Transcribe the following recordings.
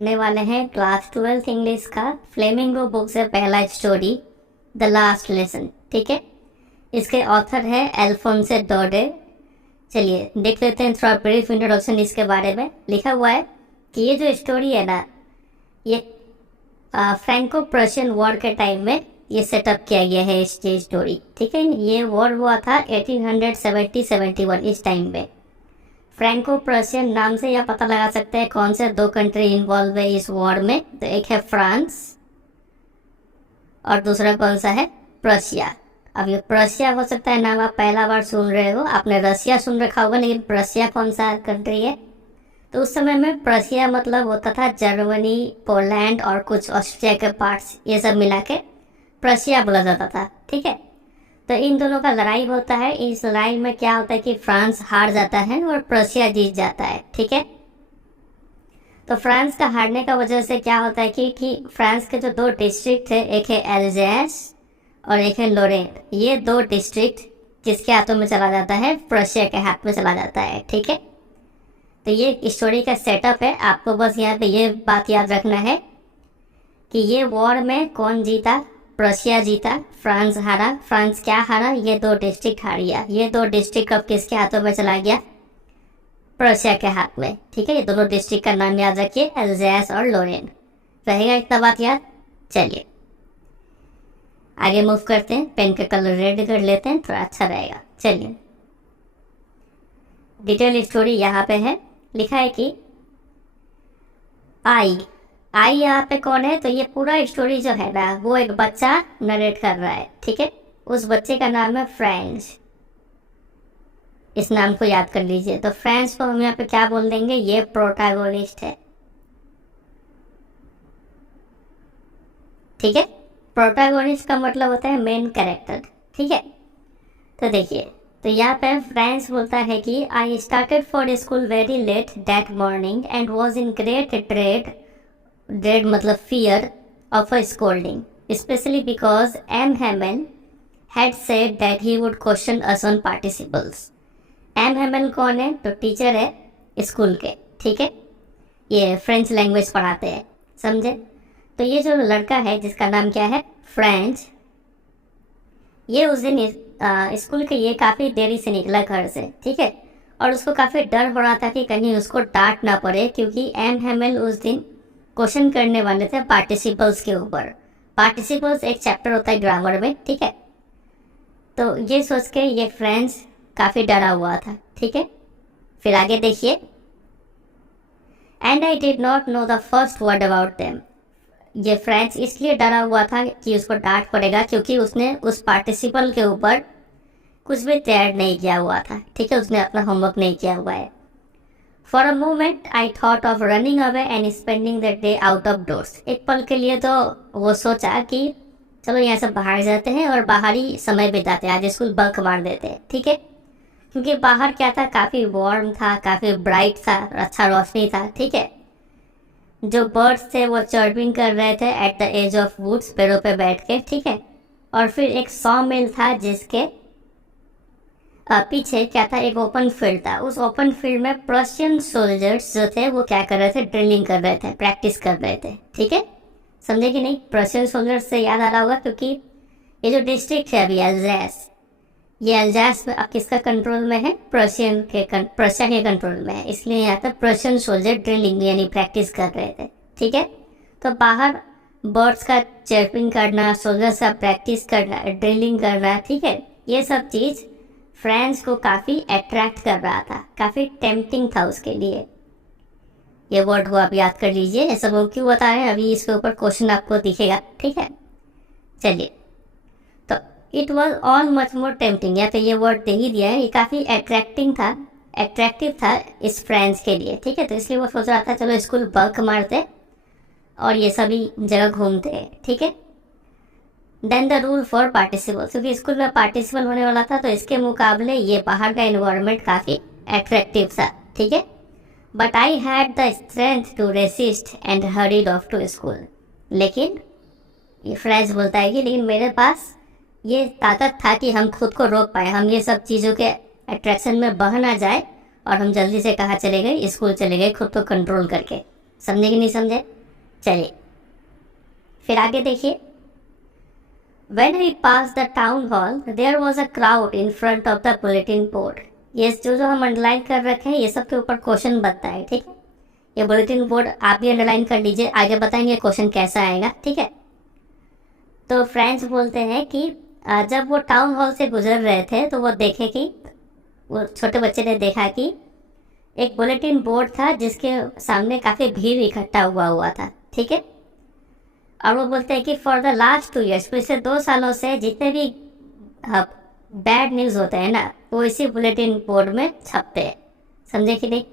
पढ़ने वाले हैं क्लास 12th इंग्लिश का फ्लेमिंगो बुक से पहला स्टोरी द लास्ट लेसन। ठीक है, इसके ऑथर है अल्फोंसो डोडे। चलिए देख लेते हैं थोड़ा ब्रीफ इंट्रोडक्शन इसके बारे में। लिखा हुआ है कि ये जो स्टोरी है ना, ये फ्रैंको प्रशियन वॉर के टाइम में ये सेटअप किया गया है ये स्टोरी। ठीक है, ये वॉर हुआ था 1870-71 इस टाइम में। फ्रैंको प्रशियन नाम से यह पता लगा सकते हैं कौन से दो कंट्री इन्वॉल्व है इस वॉर में। तो एक है फ्रांस और दूसरा कौन सा है, प्रशिया। अब ये प्रशिया हो सकता है नाम आप पहला बार सुन रहे हो, आपने रशिया सुन रखा होगा, लेकिन प्रशिया कौन सा कंट्री है। तो उस समय में प्रशिया मतलब होता था जर्मनी, पोलैंड और कुछ ऑस्ट्रिया के पार्ट्स, ये सब मिला के प्रशिया बोला जाता था। ठीक है, तो इन दोनों का लड़ाई होता है। इस लड़ाई में क्या होता है कि फ्रांस हार जाता है और प्रशिया जीत जाता है। ठीक है, तो फ्रांस का हारने का वजह से क्या होता है कि फ्रांस के जो दो डिस्ट्रिक्ट थे, एक है एल्जेस और एक है लोरेन, ये दो डिस्ट्रिक्ट किसके हाथों में चला जाता है, प्रशिया के हाथ में चला जाता है। ठीक है, तो ये स्टोरी का सेटअप है। आपको बस यहाँ पे ये बात याद रखना है कि ये वॉर में कौन जीता, प्रशिया जीता, फ्रांस हारा। फ्रांस क्या हारा, ये दो डिस्ट्रिक्ट हार गया। ये दो डिस्ट्रिक्ट अब किसके हाथों में चला गया, प्रशिया के हाथ में। ठीक है, ये दोनों डिस्ट्रिक्ट का नाम याद रखिए, एल्जेस और लोरेन। रहेगा इतना बात याद। चलिए आगे मूव करते हैं, पेन का कलर रेड कर लेते हैं, थोड़ा अच्छा रहेगा। चलिए डिटेल स्टोरी यहाँ पे है। लिखा है कि आई यहाँ पे कौन है, तो ये पूरा स्टोरी जो है ना वो एक बच्चा नरेट कर रहा है। ठीक है, उस बच्चे का नाम है फ्रेंच। इस नाम को याद कर लीजिए। तो फ्रेंच को हम यहाँ पे क्या बोल देंगे, ये प्रोटैगोनिस्ट है। ठीक है, प्रोटैगोनिस्ट का मतलब होता है मेन कैरेक्टर। ठीक है, तो देखिए, तो यहाँ पे फ्रेंच बोलता है कि I started for school very late that morning and was in great dread मतलब fear of a scolding, especially because M Hamel had said that he would question us on participles. M Hamel कौन है, तो teacher है school के। ठीक है, ये French language पढ़ाते हैं, समझे। तो ये जो लड़का है जिसका नाम क्या है, फ्रेंच, ये उस दिन स्कूल के लिए काफ़ी देरी से निकला घर से। ठीक है, और उसको काफ़ी डर हो रहा था कि कहीं उसको डांट ना पड़े, क्योंकि एम हेमल उस दिन क्वेश्चन करने वाले थे पार्टिसिपल्स के ऊपर। पार्टिसिपल्स एक चैप्टर होता है ग्रामर में। ठीक है, तो ये सोच के ये फ्रेंच काफ़ी डरा हुआ था। ठीक है, फिर आगे देखिए, and I did not know the first word about them. ये फ्रेंच इसलिए डरा हुआ था कि उसको डांट पड़ेगा, क्योंकि उसने उस पार्टिसिपल के ऊपर कुछ भी तैयार नहीं किया हुआ था। ठीक है, उसने अपना होमवर्क नहीं किया हुआ है। For a moment I thought of running away and spending the day out of doors. एक पल के लिए तो वो सोचा कि चलो यहाँ से बाहर जाते हैं और बाहर ही समय बिताते हैं, आज स्कूल बंक मार देते हैं। ठीक है, क्योंकि बाहर क्या था, काफ़ी वार्म था, काफ़ी ब्राइट था, अच्छा रोशनी था। ठीक है, जो बर्ड्स थे वो चर्पिंग कर रहे थे at the edge of woods, पेड़ों पे बैठ के। ठीक है, और फिर एक सॉ मिल था जिसके पीछे क्या था, एक ओपन फील्ड था। उस ओपन फील्ड में प्रशियन सोल्जर्स जो थे वो क्या कर रहे थे, ड्रिलिंग कर रहे थे, प्रैक्टिस कर रहे थे। ठीक है, समझे कि नहीं। प्रशियन सोल्जर्स से याद आ रहा होगा, क्योंकि ये जो डिस्ट्रिक्ट है अभी एल्जेस, ये एल्जास में अब किसका कंट्रोल में है, प्रशिया के कंट्रोल में है, इसलिए यहाँ पर प्रशियन सोल्जर ड्रिलिंग यानी प्रैक्टिस कर रहे थे। ठीक है, तो बाहर बर्ड्स का चर्पिंग करना, सोल्जर्स का प्रैक्टिस करना, ड्रिलिंग करना, ठीक है, ये सब चीज़ फ्रेंच को काफ़ी अट्रैक्ट कर रहा था, काफ़ी टेम्पटिंग था उसके लिए। ये वर्ड को आप याद कर लीजिए। ये सब वो क्यों बता रहे हैं, अभी इसके ऊपर क्वेश्चन आपको दिखेगा। ठीक है, चलिए, तो it was all much more tempting, या तो ये वर्ड दे ही दिया है, ये काफ़ी अट्रैक्टिव था इस फ्रेंच के लिए। ठीक है, तो इसलिए वो सोच रहा था चलो स्कूल बंक मारते और ये सभी जगह घूमते हैं। ठीक है, then the rule for participle, क्योंकि स्कूल में पार्टिसिपल होने वाला था, तो इसके मुकाबले ये बाहर का इन्वायरमेंट काफ़ी अट्रैक्टिव था। ठीक है, but I had the strength to resist and hurried off to school. लेकिन ये फ्रेंच बोलता है कि लेकिन मेरे पास ये ताकत था कि हम खुद को रोक पाए, हम ये सब चीज़ों के अट्रैक्शन में बह ना जाए और हम जल्दी से कहाँ चले गए, स्कूल चले गए खुद को कंट्रोल करके। समझे कि नहीं समझे? चलिए फिर आगे देखिए। When we passed the town hall, there was a crowd in front of the bulletin board. ये जो हम अंडरलाइन कर रखे हैं ये सब के ऊपर क्वेश्चन बनता है, ठीक है। ये बुलेटिन बोर्ड आप भी अंडरलाइन कर लीजिए, आगे बताएंगे क्वेश्चन कैसा आएगा, ठीक है। तो फ्रेंड्स बोलते हैं कि जब वो टाउन हॉल से गुजर रहे थे तो वो देखे कि वो छोटे बच्चे ने देखा कि एक बुलेटिन बोर्ड था जिसके सामने काफ़ी भीड़ इकट्ठा हुआ था, ठीक है। और वो बोलते हैं कि फॉर द लास्ट 2 years, पिछले 2 सालों से जितने भी बैड न्यूज़ होते हैं ना वो इसी बुलेटिन बोर्ड में छपते हैं, समझे कि नहीं।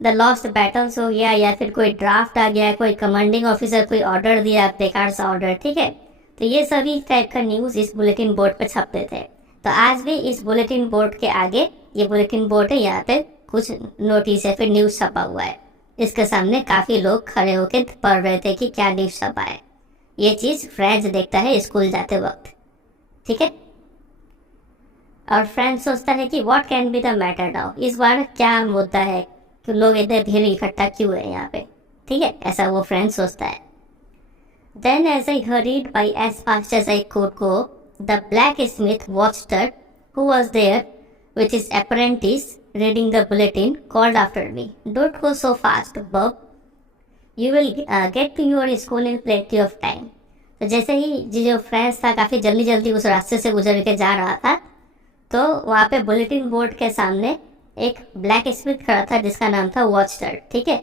द लॉस्ट बैटल्स हो गया या फिर कोई ड्राफ्ट आ गया, कोई कमांडिंग ऑफिसर कोई ऑर्डर दिया, बेकार सा ऑर्डर, ठीक है। तो ये सभी टाइप का न्यूज़ इस बुलेटिन बोर्ड पे छपते थे। तो आज भी इस बुलेटिन बोर्ड के आगे, ये बुलेटिन बोर्ड है, यहाँ पे कुछ नोटिस या फिर न्यूज़ छपा हुआ है। इसके सामने काफ़ी लोग खड़े होकर पढ़ रहे थे कि क्या न्यूज़ छपा है। ये चीज़ फ्रेंड्स देखता है स्कूल जाते वक्त, ठीक है। और फ्रेंड्स सोचता है कि what can be the matter now, इस बार क्या मुद्दा है कि लोग इतने भीड़ इकट्ठा क्यों है यहाँ पे, ठीक है। ऐसा वो फ्रेंड सोचता है। Then as I hurried by as fast as I could go, the blacksmith Wachter who was there with his apprentice reading the bulletin called after me, don't go so fast bub, you will get to your school in plenty of time. तो जैसे ही जो friends था काफ़ी जल्दी जल्दी उस रास्ते से गुजर के जा रहा था तो वहाँ पे बुलेटिन बोर्ड के सामने एक ब्लैक स्मिथ खड़ा था जिसका नाम था वॉचर, ठीक है।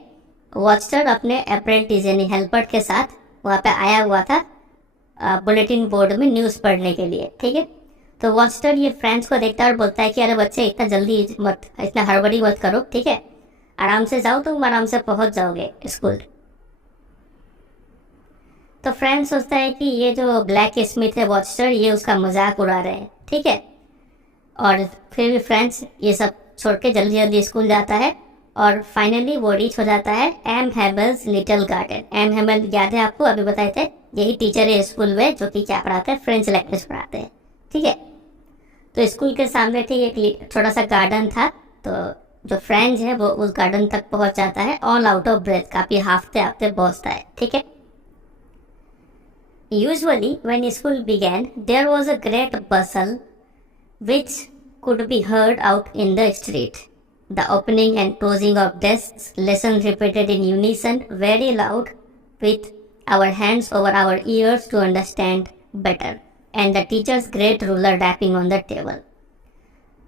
वॉचर अपने अप्रेंटिस यानी हेल्पर के साथ वहाँ पे आया हुआ था बुलेटिन बोर्ड में न्यूज़ पढ़ने के लिए, ठीक है। तो वॉचर ये फ्रेंड्स को देखता है और बोलता है कि अरे बच्चे इतना जल्दी मत, इतना हड़बड़ी मत करो, ठीक है, आराम से जाओ, तुम आराम से पहुँच जाओगे स्कूल। तो फ्रेंड्स सोचता है कि ये जो ब्लैक स्मिथ है वॉचर, ये उसका मजाक उड़ा रहे हैं, ठीक है। और फिर भी फ्रेंड्स ये सब छोड़ के जल्दी जल्दी स्कूल जाता है और फाइनली वो रीच हो जाता है M हेमल्स little garden. M Hemal याद है आपको, अभी बताए थे, यही टीचर है स्कूल में जो कि क्या पढ़ाते हैं, फ्रेंच लैंग्वेज पढ़ाते हैं, ठीक है। तो स्कूल के सामने ठीक एक छोटा सा गार्डन था। तो जो फ्रेंड्स है वो उस गार्डन तक पहुंच जाता है ऑल आउट ऑफ ब्रेथ, काफ़ी हाफते हाफते पहुँचता है, ठीक है। Usually when school began, there was a great bustle which could be heard out in the street. The opening and closing of desks, lessons repeated in unison, very loud, with our hands over our ears to understand better, and the teacher's great ruler rapping on the table.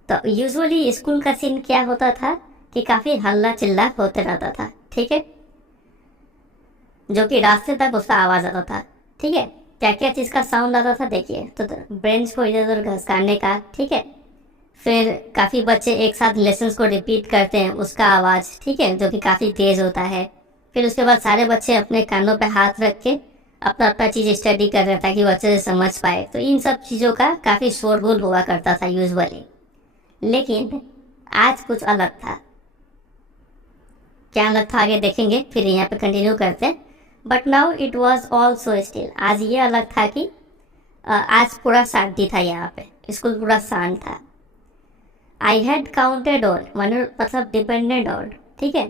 तो usually school का scene क्या होता था कि काफ़ी हल्ला चिल्ला होते रहता था, ठीक है, जो कि रास्ते तक उसका आवाज़ आता था, ठीक है। क्या क्या चीज़ का साउंड आता था देखिए, तो बेंच को इधर उधर घसकाने का, ठीक है। फिर काफ़ी बच्चे एक साथ लेसन्स को रिपीट करते हैं उसका आवाज़, ठीक है, जो कि काफ़ी तेज़ होता है। फिर उसके बाद सारे बच्चे अपने कानों पे हाथ रख के अपना अपना चीज़ स्टडी कर रहे ताकि वो अच्छे से समझ पाए। तो इन सब चीज़ों का काफ़ी शोरगुल हुआ करता था यूजुअली। लेकिन आज कुछ अलग था। क्या अलग था आगे देखेंगे, फिर यहाँ पे कंटिन्यू करते हैं। But now it was also still, आज ये अलग था कि आज पूरा शांति था, यहाँ पे स्कूल पूरा शांत था। आई हैड काउंटेड ऑन, मतलब डिपेंडेंट ऑन, ठीक है,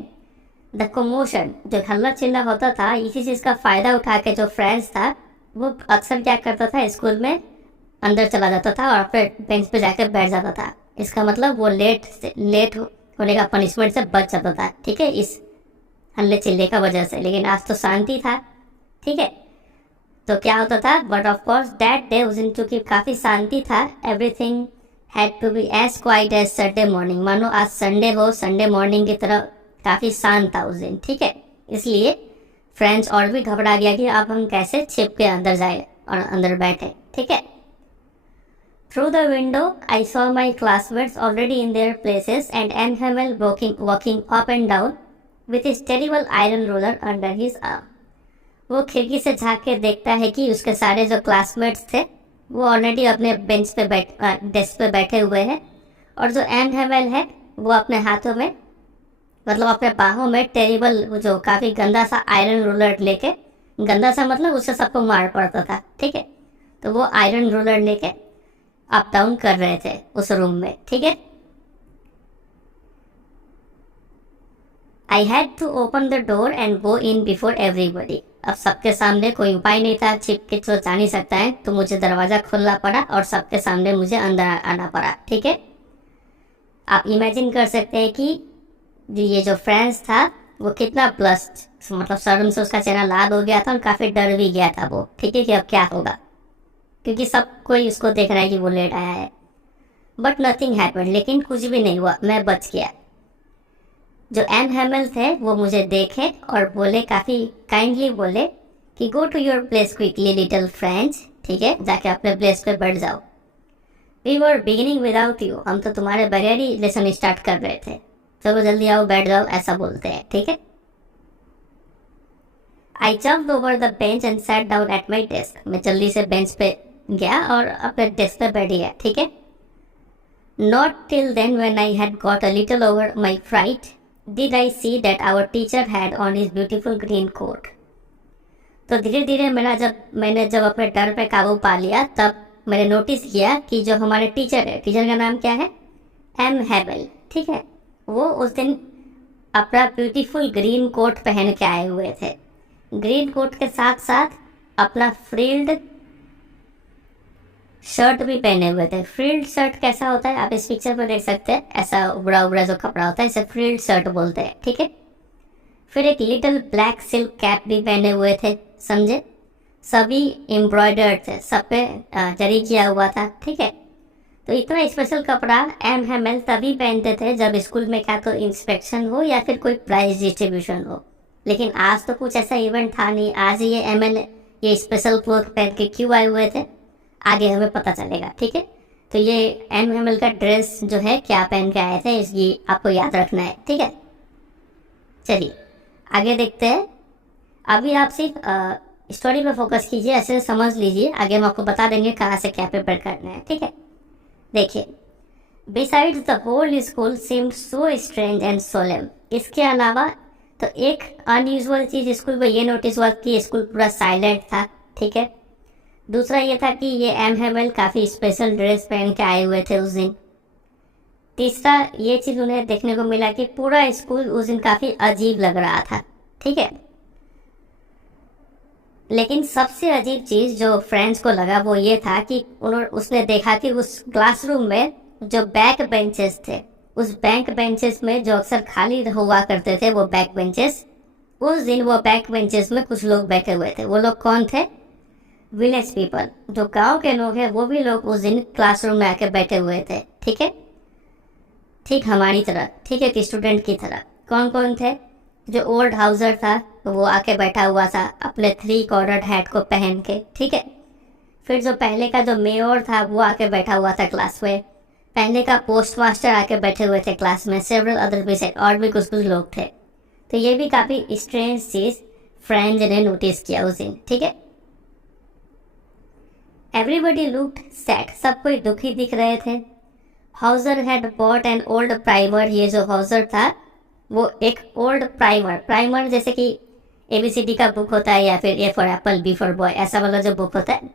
द कमोशन, जो हल्ला चिल्ला होता था, इसी चीज़ का फ़ायदा उठा के जो फ्रेंड्स था वो अक्सर क्या करता था, स्कूल में अंदर चला जाता था और फिर बेंच पे जाकर बैठ जाता था। इसका मतलब वो लेट होने का पनिशमेंट से बच जाता था, ठीक है, इस हल्ले चिल्ले का वजह से। लेकिन आज तो शांति था, ठीक है। तो क्या होता था, but of course that day, उस दिन चूँकि काफ़ी शांति था, everything had to be as quiet as Sunday morning, मानो आज संडे हो, संडे मॉर्निंग की तरह काफ़ी शांत था उस दिन, ठीक है। इसलिए फ्रेंड्स और भी घबरा गया कि अब हम कैसे छिप के अंदर जाए और अंदर बैठे, ठीक है। Through the window, I saw my classmates already in their places and M. Hamel walking up and down with his terrible iron ruler under his arm. वो खिड़की से झांक के देखता है कि उसके सारे जो क्लासमेट्स थे वो ऑलरेडी अपने बेंच पे डेस्क पे बैठे हुए हैं और जो एम हेमल है वो अपने हाथों में, मतलब अपने बाहों में टेरिबल, जो काफ़ी गंदा सा आयरन रूलर लेके, गंदा सा मतलब उससे सबको मार पड़ता था, ठीक है। तो वो आयरन रूलर लेके अप डाउन कर रहे थे उस रूम में, ठीक है। I had to open the door and go in before everybody. अब सबके सामने कोई उपाय नहीं था, छिप के तो जा नहीं सकता है, तो मुझे दरवाज़ा खोलना पड़ा और सबके सामने मुझे अंदर आना पड़ा। ठीक है, आप इमेजिन कर सकते हैं कि ये जो फ्रेंड्स था वो कितना ब्लस्ट, मतलब शर्म से उसका चेहरा लाल हो गया था और काफ़ी डर भी गया था वो। ठीक है, कि अब क्या होगा, क्योंकि सब कोई उसको देख रहा है कि वो लेट आया है। बट नथिंग हैपेंड, लेकिन कुछ भी नहीं हुआ, मैं बच गया। जो एम हैमिल थे वो मुझे देखे और बोले, काफ़ी काइंडली बोले कि go to your place quickly little friends. ठीक है, जाके अपने प्लेस पे बैठ जाओ। We were beginning without you, हम तो तुम्हारे बगैर ही लेसन स्टार्ट कर रहे थे, चलो जल्दी आओ बैठ जाओ, ऐसा बोलते हैं। ठीक है, आई jumped over the bench and sat down at my desk. मैं जल्दी से बेंच पे गया और अपने डेस्क पे बैठ गया। ठीक है, not till then when I had got a little over my fright did I see that our teacher had on his beautiful green coat. तो धीरे धीरे मैंने जब अपने डर पे काबू पा लिया, तब मैंने नोटिस किया कि जो हमारे टीचर है, टीचर का नाम क्या है, एम हैमिल। ठीक है, वो उस दिन अपना ब्यूटीफुल ग्रीन कोट पहन के आए हुए थे। ग्रीन कोट के साथ साथ अपना फ्रिल्ड शर्ट भी पहने हुए थे। फ्रिल्ड शर्ट कैसा होता है आप इस पिक्चर में देख सकते हैं, ऐसा उबड़ा उबड़ा जो कपड़ा होता है इसे फ्रिल्ड शर्ट बोलते हैं। ठीक है, फिर एक लिटिल ब्लैक सिल्क कैप भी पहने हुए थे, समझे, सभी एम्ब्रॉयडर्ड थे, सब पे जरी किया हुआ था। ठीक है, तो इतना स्पेशल कपड़ा एम हैमिल तभी पहनते थे जब स्कूल में क्या तो इंस्पेक्शन हो या फिर कोई प्राइज डिस्ट्रीब्यूशन हो। लेकिन आज तो कुछ ऐसा इवेंट था नहीं, आज ये एमएल ये स्पेशल क्लोथ पहन के क्यों आए हुए थे आगे हमें पता चलेगा। ठीक है, तो ये एम हैमिल का ड्रेस जो है क्या पहन के आए थे इसकी आपको याद रखना है। ठीक है, चलिए आगे देखते हैं। अभी आप सिर्फ स्टोरी पे फोकस कीजिए, ऐसे समझ लीजिए, आगे हम आपको बता देंगे कहाँ से क्या प्रिपेयर करना है। ठीक है, देखिए, besides the whole school seemed so strange and solemn. इसके अलावा तो एक अनयूजुअल चीज़ स्कूल में ये नोटिस हुआ कि स्कूल पूरा साइलेंट था। ठीक है, दूसरा ये था कि ये एम हैमिल काफ़ी स्पेशल ड्रेस पहन के आए हुए थे उस दिन। तीसरा ये चीज़ उन्हें देखने को मिला कि पूरा स्कूल उस दिन काफ़ी अजीब लग रहा था। ठीक है, लेकिन सबसे अजीब चीज़ जो फ्रेंड्स को लगा वो ये था कि उसने देखा कि उस क्लासरूम में जो बैक बेंचेस थे, उस बैक बेंचेस में जो अक्सर खाली हुआ करते थे वो बैक बेंचेस, उस दिन वो बैक बेंचेस में कुछ लोग बैठे हुए थे। वो लोग कौन थे, विलेज पीपल, जो गांव के लोग हैं, वो भी लोग उस दिन क्लासरूम में आके बैठे हुए थे। ठीक है, ठीक हमारी तरह, ठीक है, कि स्टूडेंट की तरह। कौन कौन थे, जो ओल्ड हाउसर था तो वो आके बैठा हुआ था अपने 3 कॉर्नर्ड हैट को पहन के। ठीक है, फिर जो पहले का जो मेयर था वो आके बैठा हुआ था क्लास में, पहले का पोस्ट मास्टर आके बैठे हुए थे क्लास में, सेवरल अदर भी और भी कुछ लोग थे। तो ये भी काफ़ी स्ट्रेंज चीज़ फ्रेंड्स ने नोटिस किया उस दिन। ठीक है, एवरीबडी लुक्ड सैड, सब कोई दुखी दिख रहे थे। Hauser had bought an old primer, ये जो हाउसर था वो एक ओल्ड प्राइमर जैसे कि ABCD का बुक होता है या फिर A for Apple B for boy, ऐसा वाला जो बुक होता है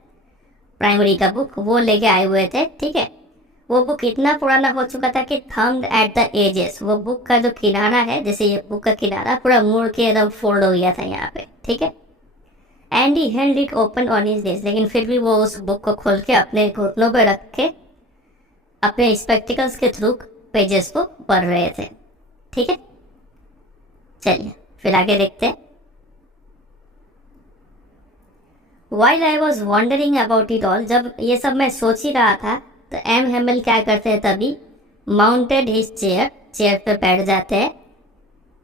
प्राइमरी का बुक, वो लेके आए हुए थे। ठीक है, वो बुक इतना पुराना हो चुका था कि थम्ड एट द एजेस, वो बुक का जो किनारा है, जैसे ये बुक का किनारा पूरा मुड़ के एकदम फोल्ड हो गया था यहाँ पे। ठीक है, and he held it open on his desk, लेकिन फिर भी वो उस बुक को खोल के अपने घुटनों पर रख के अपने स्पेक्टिकल्स के थ्रू पेजेस को पढ़ रहे थे। ठीक है, चलिए फिर आगे देखते हैं। While I was wondering about it all, जब ये सब मैं सोच ही रहा था तो एम हैमिल क्या करते हैं तभी, माउंटेड हिज चेयर पे बैठ जाते हैं।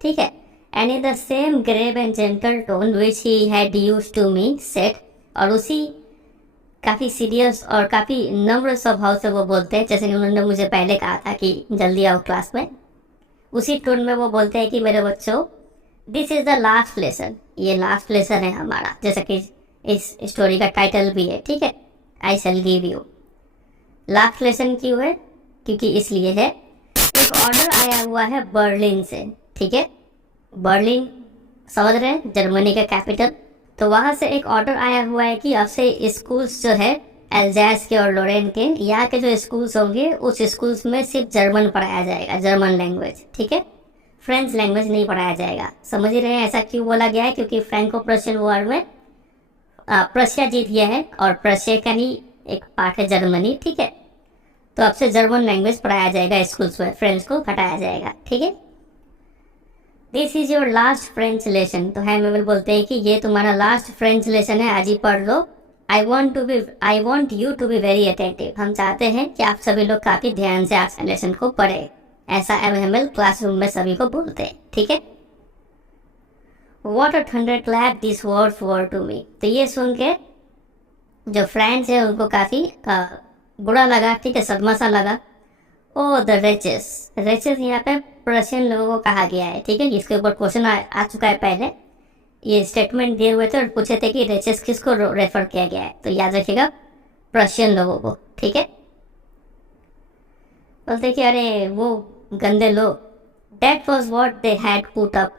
ठीक है, and in the same grave and gentle tone which he had used to me set, और उसी काफ़ी सीरियस और काफ़ी नम्र स्वभाव से वो बोलते हैं जैसे कि उन्होंने मुझे पहले कहा था कि जल्दी आओ क्लास में। उसी टोन में वो बोलते हैं कि मेरे बच्चों, this is the last lesson, ये लास्ट लेसन है हमारा, जैसा कि इस स्टोरी का टाइटल भी है। ठीक है, I shall give you. Last lesson क्यों है, क्योंकि इसलिए है एक ऑर्डर आया हुआ है बर्लिन से। ठीक है, बर्लिन समझ रहे हैं, जर्मनी का कैपिटल, तो वहाँ से एक ऑर्डर आया हुआ है कि अब से स्कूल्स जो है एल्जास के और लोरेन के, यहाँ के जो स्कूल्स होंगे उस स्कूल्स में सिर्फ जर्मन पढ़ाया जाएगा, जर्मन लैंग्वेज। ठीक है, फ्रेंच लैंग्वेज नहीं पढ़ाया जाएगा। समझ ही रहे हैं ऐसा क्यों बोला गया है, क्योंकि फ्रैंको प्रशियन वॉर में प्रशिया जीत गया है और प्रशिया का ही एक पार्ट है जर्मनी, ठीक है। तो अब से जर्मन लैंग्वेज पढ़ाया जाएगा स्कूल्स में, फ्रेंच को हटाया जाएगा, ठीक है। This is your last French lesson. तो हैमिल्टन बोलते हैं कि ये तुम्हारा लास्ट फ्रेंच लेसन है, आज ही पढ़ लो। I want you to be very attentive. हम चाहते हैं कि आप सभी लोग काफी ध्यान से आज लेसन को पढ़े। ऐसा एमएमएल क्लासरूम में सभी को बोलते हैं, ठीक है। What a thunderclap these words were to me। तो ये सुन के जो फ्रेंड्स है उनको काफी बुरा लगा, ठीक है, सदमा सा लगा। ओ द रेचेस, रेचेस यहाँ पे प्रशियन लोगों को कहा गया है, ठीक है। इसके ऊपर क्वेश्चन आ चुका है पहले, ये स्टेटमेंट दिए हुए थे और पूछे थे कि रेचेस किसको रेफर किया गया है, तो याद रखिएगा प्रशियन लोगों को, ठीक है। बोलते कि अरे वो गंदे लोग, that was what they had put up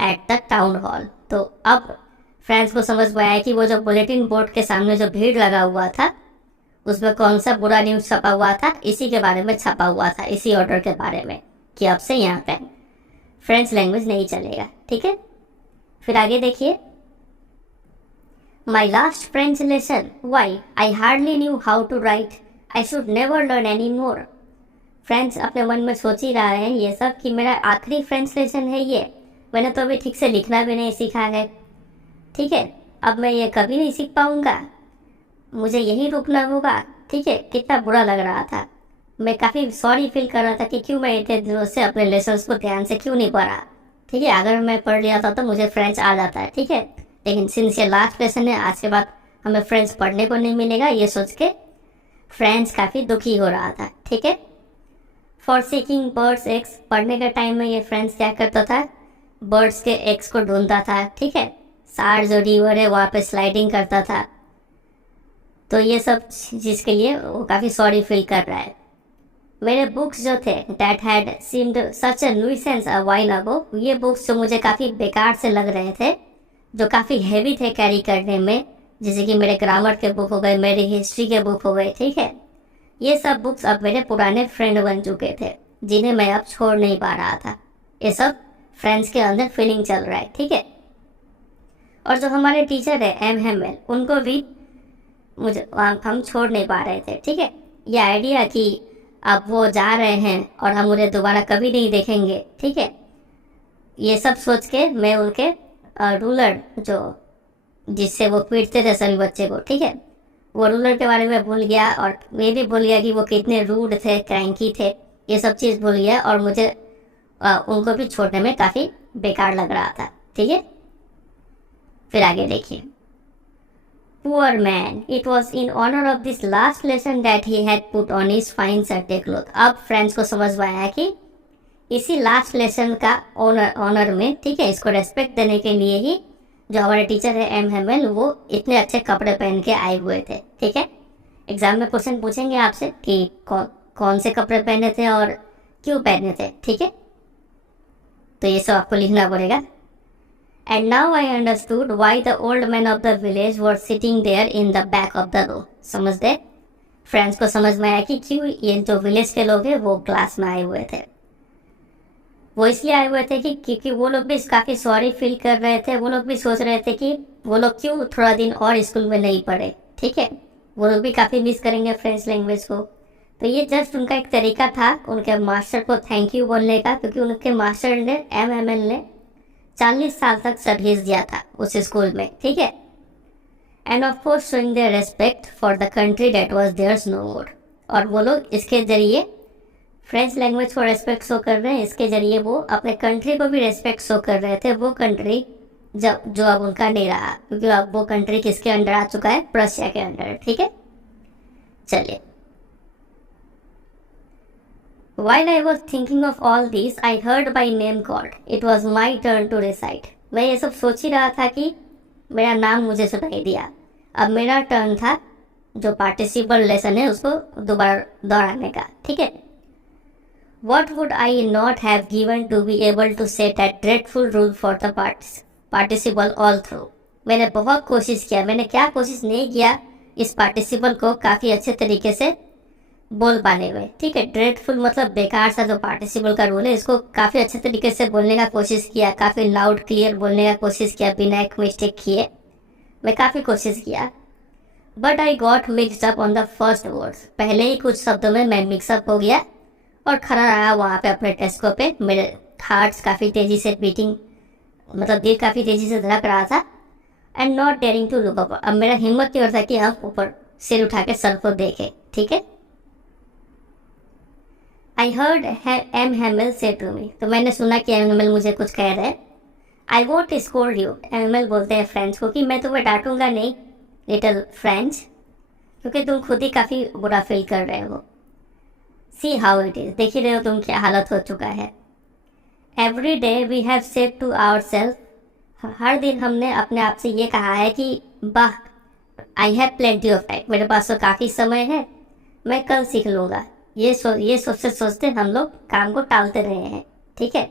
at the town hall. तो अब फ्रेंड्स को समझ में आया कि वो जो बुलेटिन बोर्ड के सामने जो भीड़ लगा हुआ था उसमें कौन सा बुरा न्यूज़ छपा हुआ था, इसी के बारे में छपा हुआ था, इसी ऑर्डर के बारे में कि अब से यहाँ पे फ्रेंच लैंग्वेज नहीं चलेगा, ठीक है। फिर आगे देखिए, my last French lesson, why I hardly knew how to write, I should never learn any more. French अपने मन में सोच ही रहा है ये सब कि मेरा आखिरी फ्रेंच लेसन है ये, मैंने तो अभी ठीक से लिखना भी नहीं सीखा है, ठीक है, अब मैं ये कभी नहीं सीख पाऊंगा, मुझे यही रुकना होगा, ठीक है। कितना बुरा लग रहा था, मैं काफ़ी सॉरी फील कर रहा था कि क्यों मैं इतने दिनों से अपने लेसन्स को ध्यान से क्यों नहीं पढ़ा, ठीक है। अगर मैं पढ़ लिया था तो मुझे फ्रेंच आ जाता है, ठीक है। लेकिन सिंस ये लास्ट लेसन है, आज के बाद हमें फ्रेंच पढ़ने को नहीं मिलेगा, ये सोच के फ्रेंच काफ़ी दुखी हो रहा था, ठीक है। फॉर सीकिंग बर्ड्स एग्स, पढ़ने के टाइम में ये फ्रेंच क्या करता था, बर्ड्स के एग्स को ढूंढता था, ठीक है। सार जो रिवर है वहाँ पे स्लाइडिंग करता था, तो ये सब चीज़ के लिए वो काफ़ी सॉरी फील कर रहा है। मेरे बुक्स जो थे that had seemed such a nuisance a while ago, ये बुक्स जो मुझे काफ़ी बेकार से लग रहे थे, जो काफ़ी हैवी थे कैरी करने में, जैसे कि मेरे ग्रामर के बुक हो गए, मेरे हिस्ट्री के बुक हो गए, ठीक है। ये सब बुक्स अब मेरे पुराने फ्रेंड बन चुके थे, जिन्हें मैं अब छोड़ नहीं पा रहा था। ये सब फ्रेंड्स के अंदर फीलिंग चल रहा है, ठीक है। और जो हमारे टीचर है एमएमएल, उनको भी मुझे हम छोड़ नहीं पा रहे थे, ठीक है। ये आइडिया कि अब वो जा रहे हैं और हम उन्हें दोबारा कभी नहीं देखेंगे, ठीक है, ये सब सोच के मैं उनके रूलर जो जिससे वो पीटते थे सभी बच्चे को, ठीक है, वो रूलर के बारे में भूल गया और मैं भी भूल गया कि वो कितने रूड थे, क्रैंकी थे, ये सब चीज़ भूल गया और मुझे उनको भी छोड़ने में काफ़ी बेकार लग रहा था, ठीक है। फिर आगे देखिए, Poor man, it was in honor of this last lesson that he had put on his fine Sunday clothes। अब फ्रेंड्स को समझ में आया कि इसी लास्ट लेसन का ऑनर में, ठीक है, इसको रेस्पेक्ट देने के लिए ही जो हमारे टीचर है एमएमएल, वो इतने अच्छे कपड़े पहन के आए हुए थे, ठीक है। एग्जाम में क्वेश्चन पूछेंगे आपसे कि कौन से कपड़े पहने थे और क्यों पहने थे, ठीक है, तो ये सब आपको लिखना पड़ेगा। And now I understood why the old men of the village were sitting there in the back of the row। समझ गए, फ्रेंड्स को समझ में आया कि क्यों ये जो विलेज के लोग हैं वो क्लास में आए हुए थे। वो इसलिए आए हुए थे कि क्योंकि वो लोग भी काफ़ी सॉरी फील कर रहे थे, वो लोग भी सोच रहे थे कि वो लोग क्यों थोड़ा दिन और स्कूल में नहीं पढ़े, ठीक है, वो लोग भी काफ़ी मिस करेंगे फ्रेंच लैंग्वेज को। तो ये जस्ट उनका एक तरीका था उनके मास्टर को थैंक यू बोलने का, क्योंकि उनके मास्टर ने एमएमएल ने 40 साल तक सर्विस दिया था उस स्कूल में, ठीक है। And of course showing their respect for the country that was theirs no more. और वो लोग इसके जरिए फ्रेंच लैंग्वेज को रेस्पेक्ट शो कर रहे हैं, इसके जरिए वो अपने कंट्री को भी रेस्पेक्ट शो कर रहे थे, वो कंट्री जो अब उनका नहीं रहा, क्योंकि अब वो कंट्री किसके अंडर आ चुका है, प्रशिया के अंडर, ठीक है। चलिए, While I was thinking of all this, I heard my name called. It was my turn to recite। मैं ये सब सोच ही रहा था कि मेरा नाम मुझे सुनाई दिया, अब मेरा टर्न था जो पार्टिसिपल लेसन है उसको दोबारा दोहराने का, ठीक है। What would I not have given to be able to say that dreadful rule for the participle all through। मैंने बहुत कोशिश किया, मैंने क्या कोशिश नहीं किया इस पार्टिसिपल को काफ़ी अच्छे तरीके से बोल पाने में, ठीक है। ड्रेडफुल मतलब बेकार सा जो पार्टिसिपल का रूल है, इसको काफ़ी अच्छे तरीके से बोलने का कोशिश किया, काफ़ी लाउड क्लियर बोलने का कोशिश किया बिना एक मिस्टेक किए, मैं काफ़ी कोशिश किया। But I got mixed up on the first words, पहले ही कुछ शब्दों में मैं मिक्सअप हो गया और खड़ा रहा वहाँ पे अपने डेस्क पे। मेरे हार्ट्स काफ़ी तेज़ी से बीटिंग, मतलब दिल काफ़ी तेज़ी से धड़क रहा था। And not daring to look up, अब मेरा हिम्मत नहीं हो रहा था कि हम ऊपर सिर उठा के सर को देखें, ठीक है। आई हर्ड एम हेमल से टू मी, तो मैंने सुना कि एम हेमल मुझे कुछ कह रहे हैं। I won't scold you, M Hamel बोलते हैं फ्रेंड्स को कि मैं तुम्हें डांटूंगा नहीं लिटिल फ्रेंड्स, क्योंकि तुम खुद ही काफ़ी बुरा फील कर रहे हो। सी हाउ इट इज़, देख ही रहे हो तुम क्या हालत हो चुका है। Every day we have said to our self, हर दिन हमने अपने आप से ये कहा है कि वाह, I have plenty of time, मेरे पास तो काफ़ी समय है, मैं कल सीख लूँगा। ये सोचते हम लोग काम को टालते रहे हैं, ठीक है।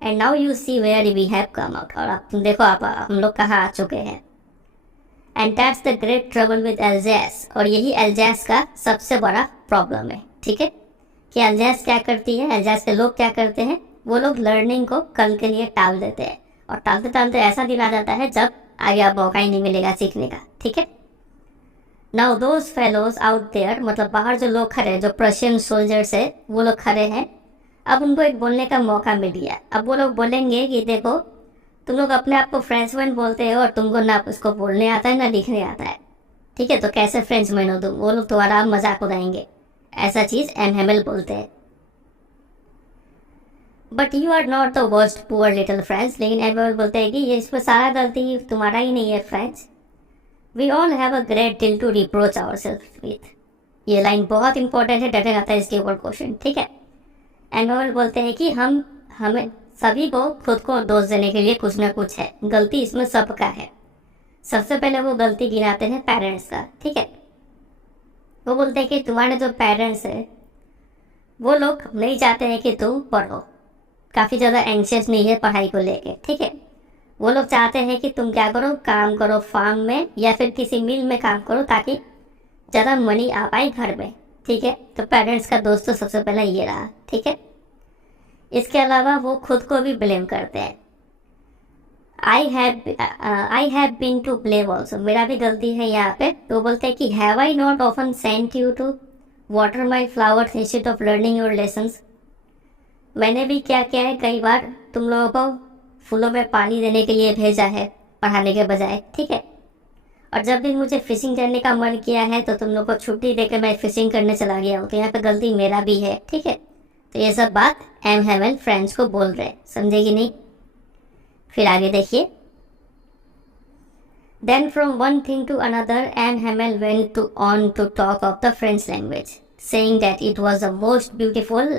And now you see where we have come out, और अब तुम देखो आप हम लोग कहाँ आ चुके हैं। And that's the great trouble with Alsace, और यही एल्जैस का सबसे बड़ा प्रॉब्लम है, ठीक है। कि एल्जैस क्या करती है, एल्जैस के लोग क्या करते हैं, वो लोग लर्निंग को कल के लिए टाल देते हैं, और टालते टालते ऐसा दिन आ जाता है जब आगे अब मौका ही नहीं मिलेगा सीखने का, ठीक है। Now those fellows out there, मतलब बाहर जो लोग खड़े हैं, जो प्रशियन सोल्जर्स है, वो लोग खड़े हैं, अब उनको एक बोलने का मौका मिल गया। अब वो लोग बोलेंगे कि देखो तुम लोग अपने आप को फ्रेंचमैन बोलते हो और तुमको ना उसको बोलने आता है ना लिखने आता है, ठीक है, तो कैसे फ्रेंचमैन हो तुम। वो लोग तुम्हारा मजाक उड़ाएंगे, ऐसा चीज़ एम हेमल बोलते हैं। But you are not the worst poor little friends, लेकिन एम हेमल बोलते हैं कि ये इसमें सारा गलती तुम्हारा ही नहीं है friends. We all have a great deal to reproach our self with, ये लाइन बहुत इंपॉर्टेंट है, डटे रहता है इसके ऊपर क्वेश्चन, ठीक है। एम हेमल बोलते हैं कि हमें सभी को खुद को दोष देने के लिए कुछ ना कुछ है, गलती इसमें सबका है। सबसे पहले वो गलती गिनाते हैं पेरेंट्स का, ठीक है। वो बोलते हैं कि तुम्हारे जो पेरेंट्स है वो लोग नहीं चाहते हैं कि तुम पढ़ो, काफ़ी ज़्यादा एंशियस नहीं है पढ़ाई को लेके, ठीक है। वो लोग चाहते हैं कि तुम क्या करो, काम करो फार्म में या फिर किसी मिल में काम करो ताकि ज़्यादा मनी आ पाए घर में, ठीक है। तो पेरेंट्स का दोस्त तो सबसे पहले ये रहा, ठीक है। इसके अलावा वो खुद को भी ब्लेम करते हैं। I have been to blame also, मेरा भी गलती है यहाँ पे। तो बोलते हैं कि have I not often sent you to water my flowers instead of learning your lessons, मैंने भी क्या किया है, कई बार तुम लोगों को फूलों में पानी देने के लिए भेजा है पढ़ाने के बजाय, ठीक है। और जब भी मुझे फिशिंग करने का मन किया है तो तुम लोग को छुट्टी देकर मैं फिशिंग करने चला गया हूँ, तो यहाँ पे गलती मेरा भी है, ठीक है। तो ये सब बात एम हेमल फ्रेंड्स को बोल रहे, समझेगी नहीं। फिर आगे देखिए। Then from one thing to another M Hamel went to on to talk of the French language, saying that it was the most beautiful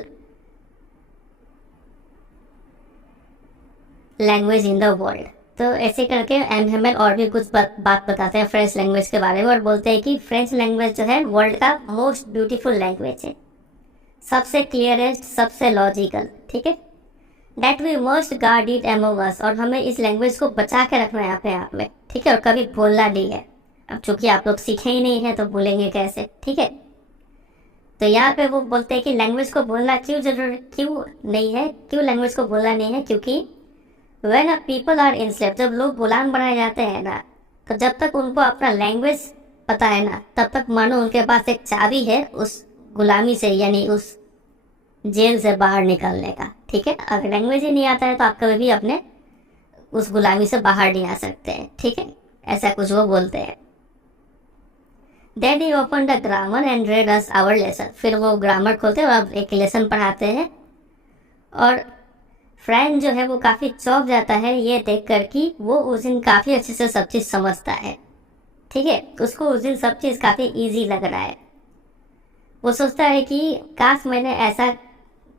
language in the world. तो ऐसे करके एम हेमल और भी कुछ बात बताते हैं फ्रेंच लैंग्वेज के बारे में, और बोलते हैं कि फ्रेंच लैंग्वेज जो है वर्ल्ड का मोस्ट ब्यूटीफुल लैंग्वेज है, सबसे क्लियरेस्ट, सबसे लॉजिकल, ठीक है। That we must guard it among us, और हमें इस लैंग्वेज को बचा के रखना है अपने आप में, ठीक है, और कभी भूलना नहीं है। अब चूंकि आप लोग सीखे ही नहीं है तो भूलेंगे कैसे, ठीक है। तो यहाँ पे वो बोलते हैं कि लैंग्वेज को बोलना क्यों नहीं है, क्यों लैंग्वेज को बोलना नहीं है, क्योंकि When a people are enslaved, जब लोग गुलाम बनाए जाते हैं ना, तो जब तक उनको अपना लैंग्वेज पता है ना, तब तक मानो उनके पास एक चाबी है उस गुलामी से, यानी उस जेल से बाहर निकलने का, ठीक है। अगर लैंग्वेज ही नहीं आता है तो आप कभी भी अपने उस गुलामी से बाहर नहीं आ सकते हैं, ठीक है। ऐसा कुछ वो बोलते हैं। Then he opened the grammar and read us our lesson, फिर वो ग्रामर खोलते हैं और एक लेसन पढ़ाते हैं, और फ्रेंड जो है वो काफ़ी चौंक जाता है ये देख कर कि वो उस दिन काफ़ी अच्छे से सब चीज़ समझता है, ठीक है। उसको उस दिन सब चीज़ काफ़ी इजी लग रहा है। वो सोचता है कि काश मैंने ऐसा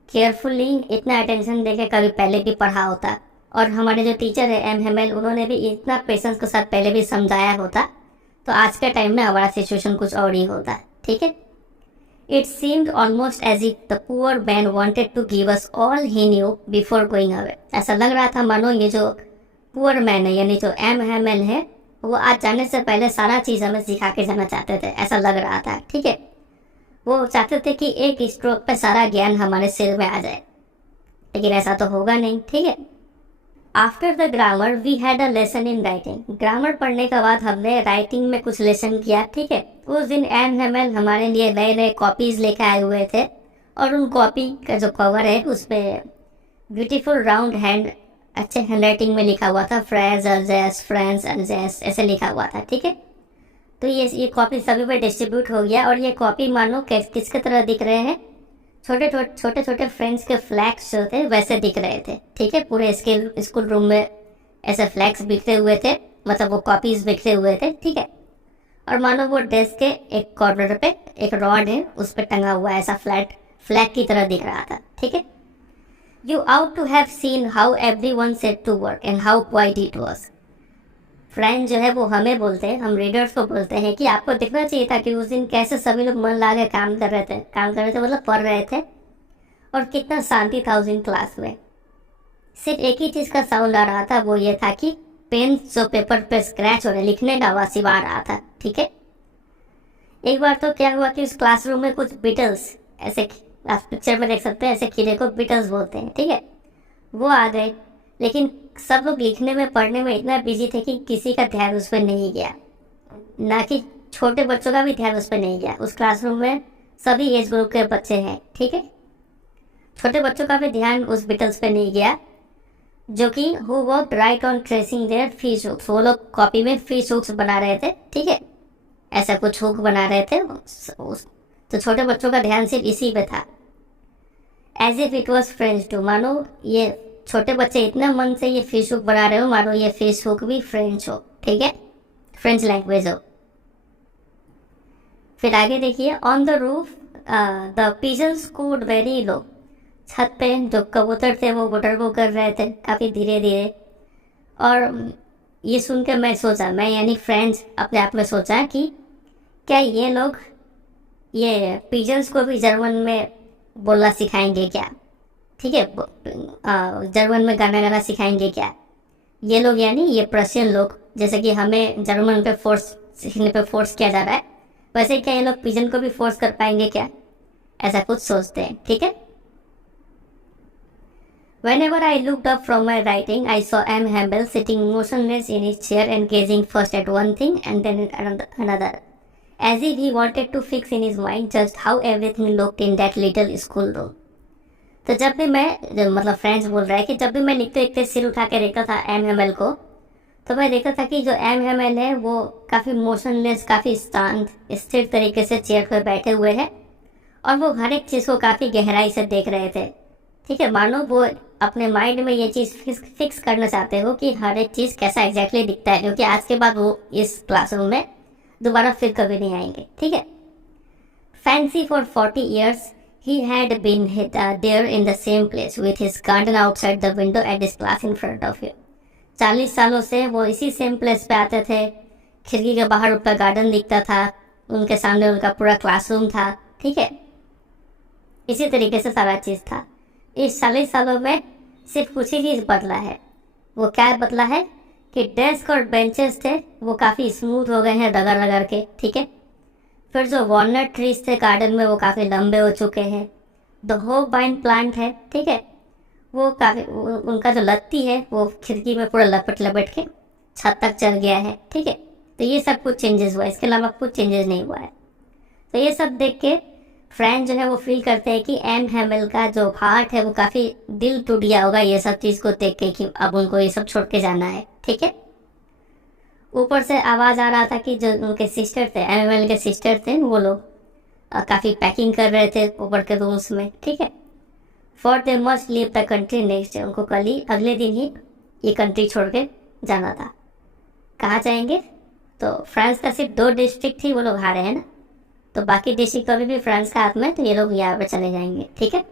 केयरफुली इतना अटेंशन देके कभी पहले भी पढ़ा होता, और हमारे जो टीचर है एम हेमल, उन्होंने भी इतना पेशेंस के साथ पहले भी समझाया होता, तो आज के टाइम में हमारा सिचुएशन कुछ और ही होता, ठीक है। It seemed almost as if the poor man wanted to give us all he knew before going away. ऐसा लग रहा था मानो ये जो पुअर मैन है, यानी जो एम हेमल है, वो आज जाने से पहले सारा चीज़ हमें सिखा के जाना चाहते थे, ऐसा लग रहा था, ठीक है। वो चाहते थे कि एक स्ट्रोक पे सारा ज्ञान हमारे सिर में आ जाए, लेकिन ऐसा तो होगा नहीं, ठीक है। After the grammar we had a lesson in writing. Grammar पढ़ने के बाद हमने राइटिंग में कुछ लेसन किया, ठीक है। उस दिन एन हेमल हमारे लिए नए नए कॉपीज लेके आए हुए थे, और उन कॉपी का जो कवर है उस पर ब्यूटीफुल राउंड हैंड अच्छे हैंड राइटिंग में लिखा हुआ था, फ्रेंड्स अर्जेस, फ्रेंड्स अर्जेस, ऐसे लिखा हुआ था, ठीक है। तो ये कॉपी सभी पे डिस्ट्रीब्यूट हो गया, और ये कॉपी मानो किसके तरह दिख रहे हैं, छोटे छोटे फ्रेंड्स के फ्लैग्स जो थे वैसे दिख रहे थे, ठीक है। पूरे स्कूल रूम में ऐसे फ्लैग्स बिखरे हुए थे, मतलब वो कॉपीज बिखरे हुए थे, ठीक है। और मानो वो डेस्क के एक कॉर्नर पे एक रॉड है, उस पर टंगा हुआ ऐसा फ्लैग की तरह दिख रहा था, ठीक है। You ought to have seen how everyone said to work and how quite it was. Friend जो है वो हमें बोलते हैं, हम रीडर्स को बोलते हैं कि आपको दिखना चाहिए था कि उस दिन कैसे सभी लोग मन लगा के काम कर रहे थे मतलब पढ़ रहे थे, और कितना शांति था उस दिन क्लास में। सिर्फ एक ही चीज़ का साउंड आ रहा था, वो ये था कि पेन जो पेपर पे स्क्रैच हो रहे, लिखने का आवाज आ रहा था, ठीक है। एक बार तो क्या हुआ कि उस क्लासरूम में कुछ बीटल्स, ऐसे आप पिक्चर में देख सकते हैं, ऐसे कीड़े को बीटल्स बोलते हैं, ठीक है, वो आ गए। लेकिन सब लोग लिखने में पढ़ने में इतना बिजी थे कि किसी का ध्यान उस पर नहीं गया, ना कि छोटे बच्चों का भी ध्यान उस पर नहीं गया। उस क्लासरूम में सभी एज ग्रुप के बच्चे हैं, ठीक है। छोटे बच्चों का भी ध्यान उस बिटल्स पे नहीं गया, जो कि who work right on tracing their fish hooks. वो लोग कॉपी में फिश हुक्स बना रहे थे, ठीक है, ऐसा कुछ हुक बना रहे थे। तो छोटे बच्चों का ध्यान सिर्फ इसी पे था, as if it was French too. मानो ये छोटे बच्चे इतना मन से ये फिश हुक बना रहे हो, मानो ये फिश हुक भी फ्रेंच हो, ठीक है, फ्रेंच लैंग्वेज हो। फिर आगे देखिए, on the roof the pigeons cooed very low. छत पे जो कबूतर थे वो गुटरगू कर रहे थे काफ़ी धीरे धीरे। और ये सुन के मैं सोचा, मैं यानी फ्रेंड्स अपने आप में सोचा कि क्या ये लोग ये पिजन्स को भी जर्मन में बोलना सिखाएंगे क्या, ठीक है, जर्मन में गाना गाना सिखाएंगे क्या ये लोग, यानी ये प्रशियन लोग। जैसे कि हमें जर्मन पे फोर्स सीखने पे फोर्स किया जा रहा है, वैसे क्या ये लोग पिजन को भी फोर्स कर पाएंगे क्या, ऐसा कुछ सोचते हैं, ठीक है। Whenever I looked up from my writing, I saw M. Hambell sitting motionless in his chair and gazing first at one thing and then at another, as if he wanted to fix in his mind just how everything looked in that little school room. तो जब भी मैं, मतलब friends बोल रहा है कि जब भी मैं लिखते लिखते सिर उठा के देखता था एम हेमल को, तो मैं देखता था कि जो एम हेमल है वो काफ़ी मोशनलेस, काफ़ी शांत स्थिर तरीके से चेयर पर बैठे हुए हैं, और वो हर एक चीज़ को काफ़ी गहराई से देख रहे थे, ठीक है। मानो वो अपने माइंड में ये चीज़ फिक्स करना चाहते हो कि हर एक चीज़ कैसा एग्जैक्टली दिखता है, क्योंकि आज के बाद वो इस क्लासरूम में दोबारा फिर कभी नहीं आएंगे, ठीक है। Fancy for 40 years he had been there in the same place with his garden outside the window and his class in front of him. 40 सालों से वो इसी सेम प्लेस पे आते थे, खिड़की के बाहर ऊपर गार्डन दिखता था, उनके सामने उनका पूरा क्लासरूम था, ठीक है। इसी तरीके से सारा चीज़ था। इस 40 सालों में सिर्फ कुछ ही चीज़ बदला है। वो क्या बदला है कि डेस्क और बेंचेस थे वो काफ़ी स्मूथ हो गए हैं रगड़ रगड़ के, ठीक है। फिर जो वॉलनट ट्रीज थे गार्डन में वो काफ़ी लंबे हो चुके हैं। द होपबाइन प्लांट है, ठीक है, वो काफ़ी उनका जो लत्ती है वो खिड़की में पूरा लपेट लपेट के छत तक चल गया है, ठीक है। तो ये सब कुछ चेंजेस हुआ है, इसके अलावा कुछ चेंजेस नहीं हुआ है। तो ये सब देख के फ्रेंड जो है वो फील करते हैं कि एम हेमल का जो हार्ट है वो काफ़ी दिल टूट गया होगा ये सब चीज़ को देख के, कि अब उनको ये सब छोड़ के जाना है, ठीक है। ऊपर से आवाज़ आ रहा था कि जो उनके सिस्टर थे, एम हेमल के सिस्टर थे, वो लोग काफ़ी पैकिंग कर रहे थे ऊपर के रूम्स में, ठीक है। For they must leave the country next day. उनको कल ही अगले दिन ही ये कंट्री छोड़ के जाना था। कहाँ जाएंगे? तो फ्रांस का सिर्फ 2 डिस्ट्रिक्ट थी, वो लोग हारे हैं ना, तो बाकी डिस्ट्रिक्ट कभी भी फ्रांस का हाथ में, तो ये लोग यहाँ पे चले जाएंगे, ठीक है।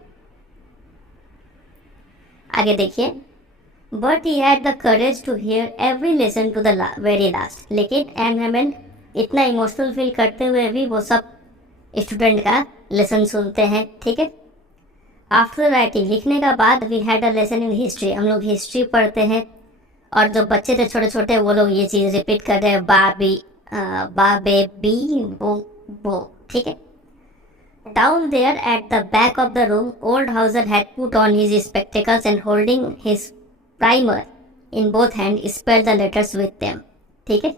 आगे देखिए, but he had the courage to hear every lesson to the very last. लेकिन एम हेमल इतना इमोशनल फील करते हुए भी वो सब स्टूडेंट का लेसन सुनते हैं, ठीक है। आफ्टर राइटिंग, लिखने का बाद, we had a lesson in history. हम लोग हिस्ट्री पढ़ते हैं, और जो बच्चे थे छोटे छोटे वो लोग ये चीज़ रिपीट कर रहे हैं, बा बे बी वो, ठीक है। Down there at the back of the room, old Hauser had put on his spectacles and holding his primer in both hands, spelled the letters with them. ठीक है.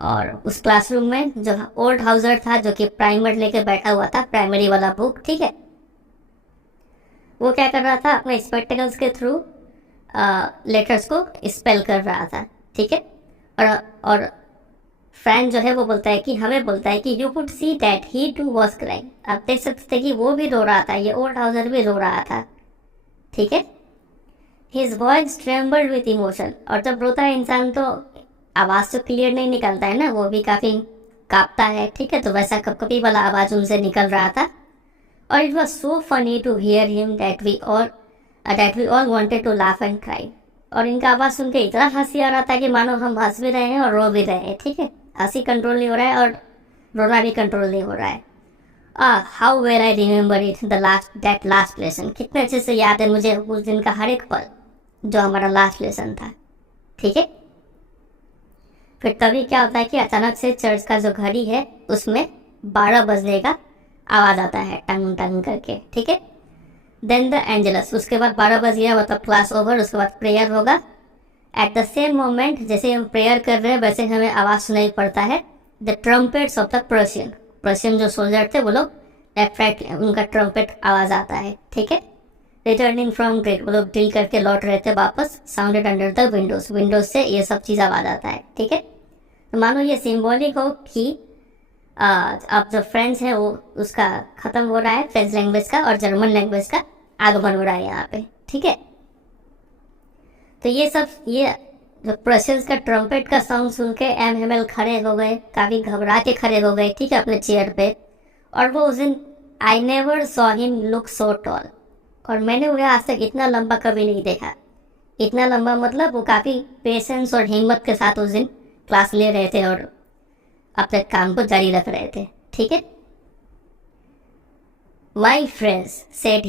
और उस क्लासरूम में जो ओल्ड हाउसर था, जो कि प्राइमर लेके बैठा हुआ था, प्राइमरी वाला बुक, ठीक है, वो क्या कर रहा था, अपने स्पेक्टिकल्स के थ्रू लेटर्स को स्पेल कर रहा था. ठीक है. और फ्रैंक जो है वो बोलता है कि हमें बोलता है कि you could see that he too was crying. आप देख सकते थे कि वो भी रो रहा था, ये ओल्ड हाउसर भी रो रहा था. ठीक है. His voice trembled with emotion. और जब रोता है इंसान तो आवाज़ तो क्लियर नहीं निकलता है ना, वो भी काफ़ी कांपता है. ठीक है. तो वैसा कपकपी वाला आवाज़ उनसे निकल रहा था. और it was so funny to hear him that we all wanted to laugh and cry. और इनका आवाज़ सुन के इतना हंसी आ रहा था कि मानो हम हंस भी रहे हैं और रो भी रहे हैं. ठीक है. हंसी कंट्रोल नहीं हो रहा है और रोना भी कंट्रोल नहीं हो रहा है. How well I remember it that last lesson. कितने अच्छे से याद है मुझे उस दिन का हर एक पल जो हमारा लास्ट लेसन था. ठीक है. फिर तभी क्या होता है कि अचानक से चर्च का जो घड़ी है उसमें 12 बजने का आवाज़ आता है, टंग टंग करके. ठीक है. Then the angelus. उसके बाद 12 बज गया, मतलब क्लास ओवर. उसके बाद प्रेयर होगा. एट द सेम मोमेंट जैसे हम प्रेयर कर रहे हैं वैसे हमें आवाज़ सुनाई पड़ता है the trumpets of the Persian जो सोल्जर थे वो लोग लेफ्ट राइट उनका ट्रम्पेट आवाज़ आता है. ठीक है. रिटर्निंग फ्रॉम ड्रिल, वो लोग ड्रिल करके लौट रहे थे वापस. साउंडेड अंडर द विंडोज से ये सब चीज़ आवाज़ आता है. ठीक है. तो मानो ये सिम्बॉलिक हो कि अब जो फ्रेंच है वो उसका ख़त्म हो रहा है, फ्रेंच लैंग्वेज का, और जर्मन लैंग्वेज का आगमन हो रहा है यहाँ पे. ठीक है. तो ये जो पर्शियंस का ट्रम्पेट का साउंड सुन के एम हेमल खड़े हो गए, काफ़ी घबरा के खड़े हो गए. ठीक है. अपने चेयर पे. और वो उस दिन I never saw him look so tall. और मैंने उन्हें आज तक इतना लंबा कभी नहीं देखा. इतना लंबा मतलब वो काफ़ी पेशेंस और हिम्मत के साथ उस दिन क्लास ले रहे थे और अपने काम को जारी रख रहे थे. ठीक है. माई फ्रेंड्स सेड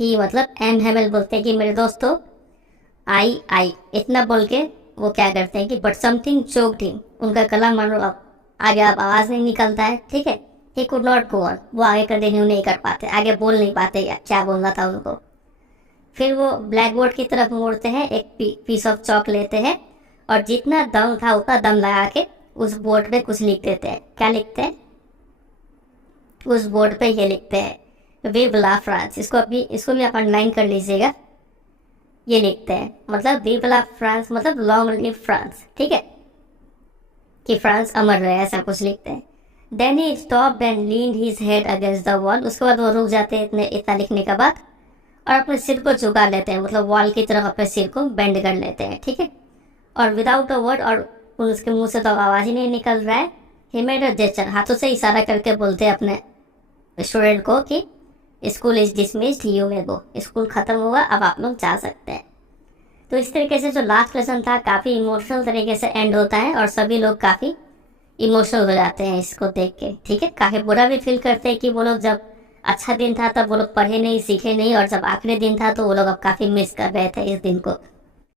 ही मतलब एम हेमल बोलते हैं कि मेरे दोस्तों, आई इतना बोल के वो क्या करते हैं कि बट समथिंग चोक्ड हिम. उनका गला मानो अब आगे अब आवाज़ नहीं निकलता है. ठीक है. He could not go on. वो आगे कंटिन्यू नहीं कर पाते, आगे बोल नहीं पाते या क्या बोलना था उनको. फिर वो ब्लैक बोर्ड की तरफ मोड़ते हैं, एक पीस ऑफ चॉक लेते हैं और जितना दम था उतना दम लगा के उस बोर्ड पे कुछ लिख देते हैं. क्या लिखते हैं? उस बोर्ड पे ये लिखते हैं विव ला फ्रांस. इसको भी आप अंडरलाइन कर लीजिएगा. ये लिखते हैं मतलब विव ला फ्रांस मतलब लॉन्ग लिव फ्रांस. ठीक है. कि फ्रांस अमर रहे, ऐसा कुछ लिखते हैं. Then he stopped and leaned his head against the wall. उसके बाद वो रुक जाते हैं इतना लिखने के बाद और अपने सिर को झुका लेते हैं, मतलब वॉल की तरफ अपने सिर को बेंड कर लेते हैं. ठीक है. और विदाउट अ वर्ड, और उसके मुंह से तो आवाज़ ही नहीं निकल रहा है. He made a gesture. हाथों से इशारा करके बोलते हैं अपने स्टूडेंट को कि school is dismissed, you may go. School ख़त्म हुआ, अब आप लोग जा सकते हैं. तो इस तरीके से जो लास्ट लेसन था काफ़ी इमोशनल तरीके से एंड होता है और सभी लोग काफ़ी इमोशनल हो जाते हैं इसको देख के. ठीक है. काफ़ी बुरा भी फील करते हैं कि वो लोग जब अच्छा दिन था तब वो लोग पढ़े नहीं, सीखे नहीं, और जब आखिरी दिन था तो वो लोग अब काफ़ी मिस कर रहे थे इस दिन को.